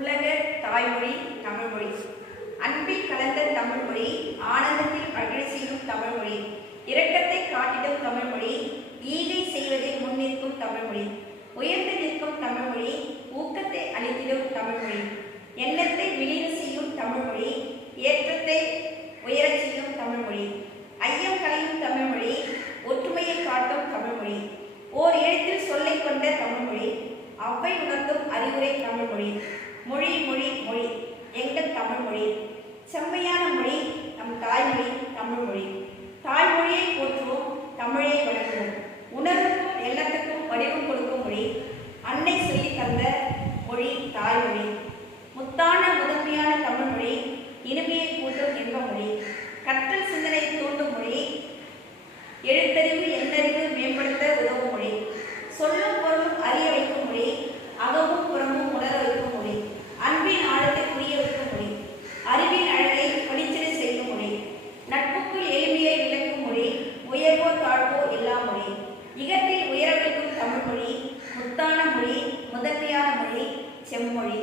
உலக தாய்மொழி தமிழ்மொழி. அன்பில் கலந்த தமிழ்மொழி ஆனந்தத்தில் பகிழ் செய்யும் தமிழ்மொழி. இரக்கத்தை காட்டிடும் தமிழ்மொழி ஈகை செய்வதை முன்னிற்கும் தமிழ்மொழி. உயர்ந்து நிற்கும் தமிழ்மொழி ஊக்கத்தை அளித்திடும் தமிழ்மொழி. எண்ணத்தை விளிர செய்யும் தமிழ்மொழி ஏற்றத்தை உயரச் செய்யும் தமிழ்மொழி. ஐயம் கலையும் தமிழ்மொழி ஒற்றுமையை காட்டும் தமிழ்மொழி. ஓர் எழுத்தில் சொல்லை கொண்ட தமிழ்மொழி அவ்வை உணர்த்தும் அறிவுரை தமிழ்மொழி. மொழி மொழி மொழி. எங்கள் தமிழ்மொழி செம்மையான மொழி நம் தாய்மொழி தமிழ்மொழி தாய்மொழியை போற்றுவோம் தமிழை வளர்க்கும் உணர்வுக்கும் எண்ணத்துக்கும் வடிவம் கொடுக்கும் மொழி. அன்னை சொல்லி தந்த மொழி தாய்மொழி. முத்தான முதன்மையான தமிழ்மொழி இனிமையை கூட்டும் இன்ப மொழி. கற்றல் சிந்தனை தூண்டும் மொழி. எழுத்து முதன்மையான மொழி செம்மொழி.